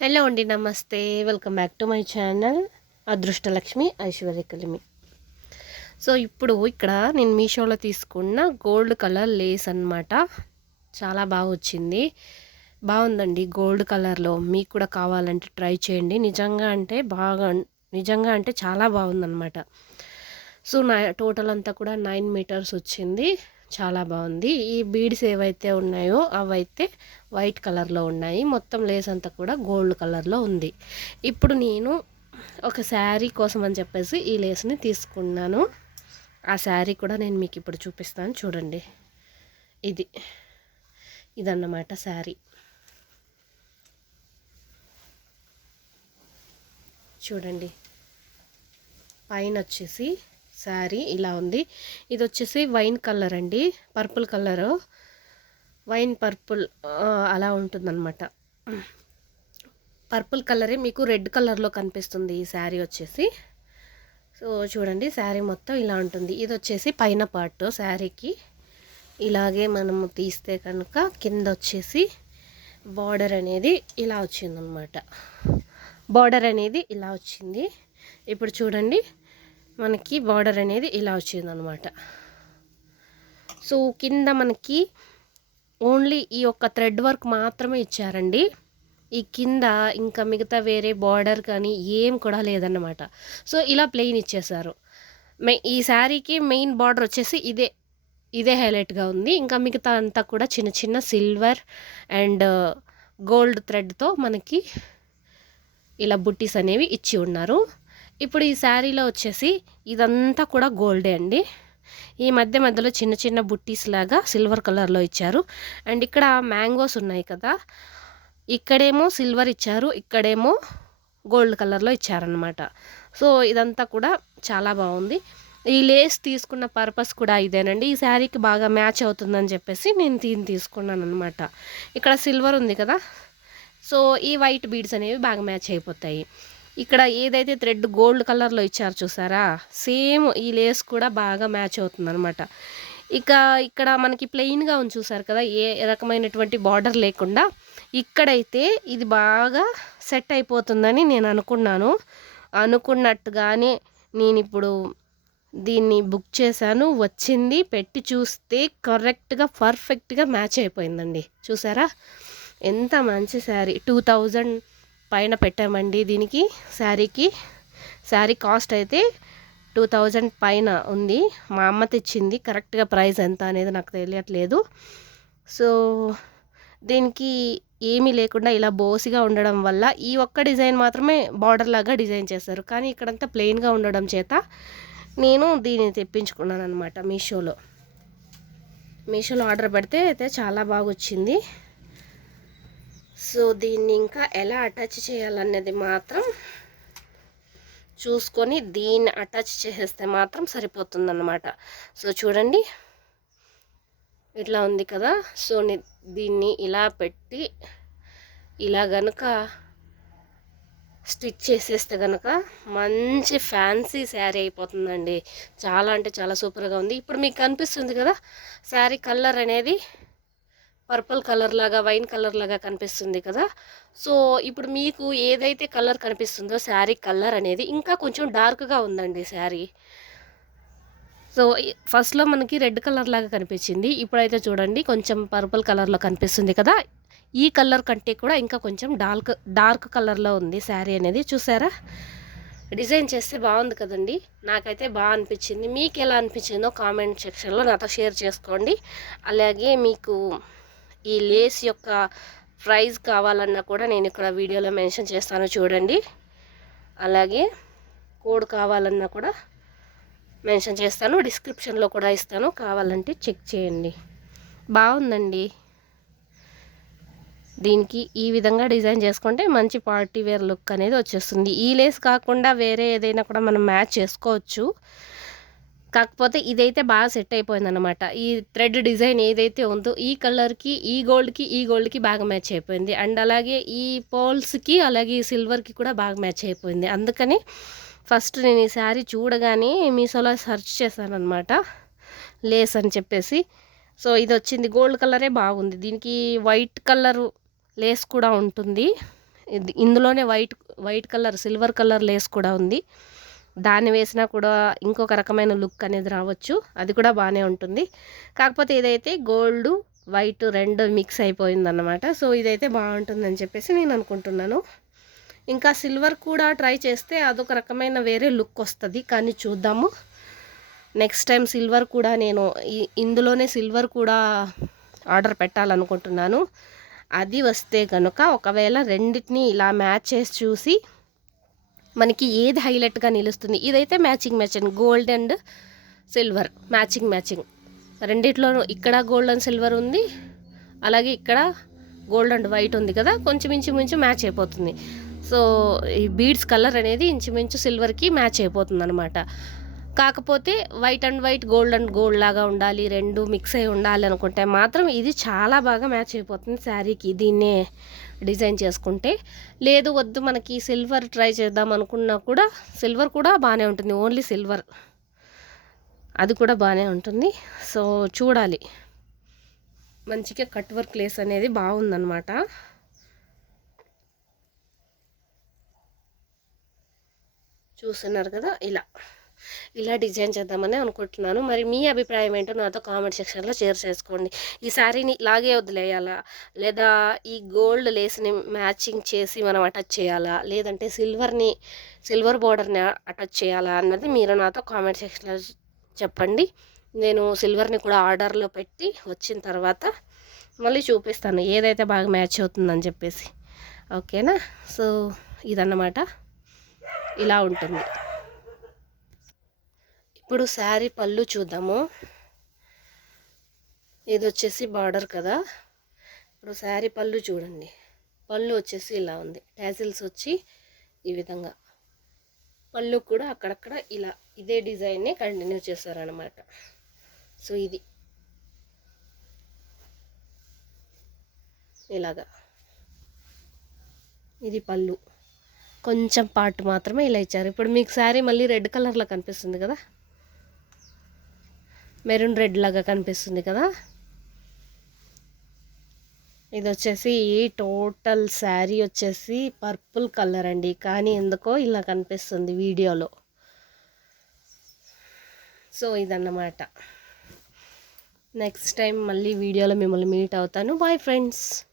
Hello అండి నమస్తే. Welcome back to my channel అదృష్టలక్ష్మి ఐశ్వర్య కలిమి సో ఇప్పుడు ఇక్కడ నేను మీషోలో తీసుకున్న గోల్డ్ కలర్ లేస్ అనమాట చాలా బాగా వచ్చింది. బాగుందండి గోల్డ్ కలర్లో మీకు కూడా కావాలంటే ట్రై చేయండి. నిజంగా అంటే బాగా నిజంగా అంటే చాలా బాగుందన్నమాట. సో నా టోటల్ అంతా కూడా నైన్ మీటర్స్ వచ్చింది. చాలా బాగుంది. ఈ బీడ్స్ ఏవైతే ఉన్నాయో అవైతే వైట్ కలర్లో ఉన్నాయి. మొత్తం లేస్ అంతా కూడా గోల్డ్ కలర్లో ఉంది. ఇప్పుడు నేను ఒక శారీ కోసం అని చెప్పేసి ఈ లేస్ని తీసుకున్నాను. ఆ శారీ కూడా నేను మీకు ఇప్పుడు చూపిస్తాను. చూడండి. ఇది. ఇదన్నమాట శారీ. చూడండి. పైన వచ్చేసి శారీ ఇలా ఉంది. ఇది వచ్చేసి వైన్ కలర్ అండి. Purple colour. వైన్ పర్పుల్ అలా ఉంటుందన్నమాట. పర్పుల్ కలరే మీకు రెడ్ కలర్లో కనిపిస్తుంది ఈ శారీ వచ్చేసి. సో చూడండి శారీ మొత్తం ఇలా ఉంటుంది. ఇది వచ్చేసి పైన పార్ట్ శారీకి. ఇలాగే మనము తీస్తే కనుక కింద వచ్చేసి బార్డర్ అనేది ఇలా వచ్చిందనమాట బార్డర్ అనేది ఇలా వచ్చింది. ఇప్పుడు చూడండి మనకి బార్డర్ అనేది ఇలా వచ్చిందనమాట సో కింద మనకి ఓన్లీ ఈ యొక్క థ్రెడ్ వర్క్ మాత్రమే ఇచ్చారండి. ఈ కింద ఇంకా మిగతా వేరే బార్డర్ కానీ ఏం కూడా లేదన్నమాట. సో ఇలా ప్లెయిన్ ఇచ్చేసారు. మే ఈ శారీకి మెయిన్ బార్డర్ వచ్చేసి ఇదే ఇదే హైలైట్గా ఉంది. ఇంకా మిగతా అంతా కూడా చిన్న చిన్న సిల్వర్ అండ్ గోల్డ్ థ్రెడ్తో మనకి ఇలా బుట్టీస్ అనేవి ఇచ్చి ఉన్నారు. ఇప్పుడు ఈ శారీలో వచ్చేసి ఇదంతా కూడా గోల్డే అండి. ఈ మధ్య మధ్యలో చిన్న చిన్న బుట్టీస్ లాగా సిల్వర్ కలర్లో ఇచ్చారు. అండ్ ఇక్కడ మ్యాంగోస్ ఉన్నాయి కదా ఇక్కడేమో సిల్వర్ ఇచ్చారు ఇక్కడేమో గోల్డ్ కలర్లో ఇచ్చారనమాట సో ఇదంతా కూడా చాలా బాగుంది. ఈ లేస్ తీసుకున్న పర్పస్ కూడా ఇదేనండి. ఈ శారీకి బాగా మ్యాచ్ అవుతుందని చెప్పేసి నేను దీన్ని తీసుకున్నాను అనమాట ఇక్కడ సిల్వర్ ఉంది కదా సో ఈ వైట్ బీడ్స్ అనేవి బాగా మ్యాచ్ అయిపోతాయి. ఇక్కడ ఏదైతే థ్రెడ్ గోల్డ్ కలర్లో ఇచ్చారు చూసారా? సేమ్ ఈ లేస్ కూడా బాగా మ్యాచ్ అవుతుంది అనమాట ఇక ఇక్కడ మనకి ప్లెయిన్గా ఉంది చూసారు కదా ఏ రకమైనటువంటి బార్డర్ లేకుండా ఇక్కడైతే ఇది బాగా సెట్ అయిపోతుందని నేను అనుకున్నాను. అనుకున్నట్టుగానే నేను ఇప్పుడు దీన్ని బుక్ చేశాను వచ్చింది పెట్టి చూస్తే కరెక్ట్గా పర్ఫెక్ట్గా మ్యాచ్ అయిపోయిందండి. చూసారా? ఎంత మంచి శారీ టూ థౌజండ్ పైన పెట్టామండి దీనికి శారీకి. శారీ కాస్ట్ అయితే టూ థౌజండ్ పైన ఉంది. మా అమ్మ తెచ్చింది. కరెక్ట్గా ప్రైస్ ఎంత అనేది నాకు తెలియట్లేదు. సో దీనికి ఏమీ లేకుండా ఇలా బోసిగా ఉండడం వల్ల ఈ ఒక్క డిజైన్ మాత్రమే బార్డర్ లాగా డిజైన్ చేస్తారు కానీ ఇక్కడంతా ప్లెయిన్గా ఉండడం చేత నేను దీన్ని తెప్పించుకున్నాను అనమాట మీషోలో. మీషోలో ఆర్డర్ పెడితే అయితే చాలా బాగా వచ్చింది సో దీన్ని ఇంకా ఎలా అటాచ్ చేయాలనేది మాత్రం చూసుకొని దీన్ని అటాచ్ చేసేస్తే మాత్రం సరిపోతుందన్నమాట. సో చూడండి. ఇట్లా ఉంది కదా. సో దీన్ని ఇలా పెట్టి ఇలా గనుక స్టిచ్ చేసేస్తే కనుక మంచి ఫ్యాన్సీ శారీ అయిపోతుందండి. చాలా అంటే చాలా సూపర్గా ఉంది. ఇప్పుడు మీకు కనిపిస్తుంది కదా శారీ కలర్ అనేది పర్పుల్ కలర్ లాగా వైన్ కలర్ లాగా కనిపిస్తుంది కదా. సో ఇప్పుడు మీకు ఏదైతే కలర్ కనిపిస్తుందో శారీ కలర్ అనేది ఇంకా కొంచెం డార్క్గా ఉందండి శారీ. సో ఫస్ట్లో మనకి రెడ్ కలర్ లాగా కనిపించింది. ఇప్పుడైతే చూడండి కొంచెం పర్పుల్ కలర్లో కనిపిస్తుంది కదా. ఈ కలర్ కంటే కూడా ఇంకా కొంచెం డార్క్ డార్క్ కలర్లో ఉంది శారీ అనేది. చూసారా? డిజైన్ చేస్తే బాగుంది కదండి. నాకైతే బాగా అనిపించింది. మీకు ఎలా అనిపించిందో కామెంట్ సెక్షన్లో నాతో షేర్ చేసుకోండి. అలాగే మీకు ఈ లేస్ యొక్క ప్రైస్ కావాలన్నా కూడా నేను ఇక్కడ వీడియోలో మెన్షన్ చేస్తాను చూడండి. అలాగే కోడ్ కావాలన్నా కూడా మెన్షన్ చేస్తాను. డిస్క్రిప్షన్లో కూడా ఇస్తాను. కావాలంటే చెక్ చేయండి. బాగుందండి. దీనికి ఈ విధంగా డిజైన్ చేసుకుంటే మంచి పార్టీ వేర్ లుక్ అనేది వచ్చేస్తుంది. ఈ లేస్ కాకుండా వేరే ఏదైనా కూడా మనం మ్యాచ్ చేసుకోవచ్చు. కాకపోతే ఇదైతే బాగా సెట్ అయిపోయింది అనమాట ఈ థ్రెడ్ డిజైన్ ఏదైతే ఉందో ఈ కలర్కి ఈ గోల్డ్కి ఈ గోల్డ్కి బాగా మ్యాచ్ అయిపోయింది. అండ్ అలాగే ఈ పోల్స్కి అలాగే ఈ సిల్వర్కి కూడా బాగా మ్యాచ్ అయిపోయింది. అందుకని ఫస్ట్ నేను ఈ శారీ చూడగానే మీషోలో సెర్చ్ చేశాను అనమాట లేస్ అని చెప్పేసి. సో ఇది వచ్చింది గోల్డ్ కలరే బాగుంది. దీనికి వైట్ కలర్ లేస్ కూడా ఉంటుంది. ఇది ఇందులోనే white white colour silver colour lace కూడా ఉంది. దాన్ని వేసినా కూడా ఇంకొక రకమైన లుక్ అనేది రావచ్చు. అది కూడా బాగానే ఉంటుంది. కాకపోతే ఇదైతే గోల్డ్ వైట్ రెండు మిక్స్ అయిపోయిందన్నమాట. సో ఇదైతే బాగుంటుందని చెప్పేసి నేను అనుకుంటున్నాను. ఇంకా సిల్వర్ కూడా ట్రై చేస్తే అదొక రకమైన వేరే లుక్ వస్తుంది. కానీ చూద్దాము. నెక్స్ట్ టైం సిల్వర్ కూడా నేను ఇందులోనే సిల్వర్ కూడా ఆర్డర్ పెట్టాలనుకుంటున్నాను. అది వస్తే కనుక ఒకవేళ రెండింటిని ఇలా మ్యాచ్ చేసి చూసి మనకి ఏది హైలైట్గా నిలుస్తుంది? ఇదైతే matching matching gold and silver matching matching రెండిట్లోనూ ఇక్కడ గోల్డ్ అండ్ సిల్వర్ ఉంది. అలాగే ఇక్కడ గోల్డ్ అండ్ వైట్ ఉంది కదా? కొంచెం ఇంచుమించు మ్యాచ్ అయిపోతుంది. సో ఈ బీడ్స్ కలర్ అనేది ఇంచుమించు సిల్వర్కి మ్యాచ్ అయిపోతుంది అనమాట కాకపోతే white and white gold and gold లాగా ఉండాలి రెండు మిక్స్ అయి ఉండాలి అనుకుంటే మాత్రం ఇది చాలా బాగా మ్యాచ్ అయిపోతుంది శారీకి దీన్నే డిజైన్ చేసుకుంటే. లేదు వద్దు మనకి సిల్వర్ ట్రై చేద్దాం అనుకున్నా కూడా సిల్వర్ కూడా బాగానే ఉంటుంది ఓన్లీ సిల్వర్. అది కూడా బాగానే ఉంటుంది. సో చూడాలి. మంచిగా కట్ వర్క్ లేస్ అనేది బాగుందన్నమాట. చూస్తున్నారు కదా ఇలా. ఇలా డిజైన్ చేద్దామని అనుకుంటున్నాను. మరి మీ అభిప్రాయం ఏంటో నాతో కామెంట్ సెక్షన్లో షేర్ చేసుకోండి. ఈ శారీని ఇలాగే వదిలేయాలా? లేదా ఈ గోల్డ్ లేస్ని మ్యాచింగ్ చేసి మనం అటాచ్ చేయాలా? లేదంటే సిల్వర్ని సిల్వర్ బోర్డర్ని అటాచ్ చేయాలా? అన్నది మీరు నాతో కామెంట్ సెక్షన్లో చెప్పండి. నేను సిల్వర్ని కూడా ఆర్డర్లో పెట్టి వచ్చిన తర్వాత మళ్ళీ చూపిస్తాను. ఏదైతే బాగా మ్యాచ్ అవుతుందని చెప్పేసి. ఓకేనా? సో ఇదన్నమాట. ఇలా ఉంటుంది. ఇప్పుడు శారీ పళ్ళు చూద్దాము. ఇది వచ్చేసి బార్డర్ కదా. ఇప్పుడు శారీ పళ్ళు చూడండి. పళ్ళు వచ్చేసి ఇలా ఉంది. ట్యాజిల్స్ వచ్చి ఈ విధంగా. పళ్ళు కూడా అక్కడక్కడ ఇలా ఇదే డిజైన్ని కంటిన్యూ చేశారనమాట సో ఇది. ఇలాగా. ఇది పళ్ళు. కొంచెం పార్ట్ మాత్రమే ఇలా ఇచ్చారు. ఇప్పుడు మీకు శారీ మళ్ళీ రెడ్ కలర్లో కనిపిస్తుంది కదా. మెరూన్ రెడ్ లాగా కనిపిస్తుంది కదా? ఇది వచ్చేసి టోటల్ శారీ వచ్చేసి పర్పుల్ కలర్ అండి. కానీ ఎందుకో ఇలా కనిపిస్తుంది వీడియోలో. సో ఇదన్నమాట. నెక్స్ట్ టైం మళ్ళీ వీడియోలో మిమ్మల్ని మీట్ అవుతాను. Bye friends.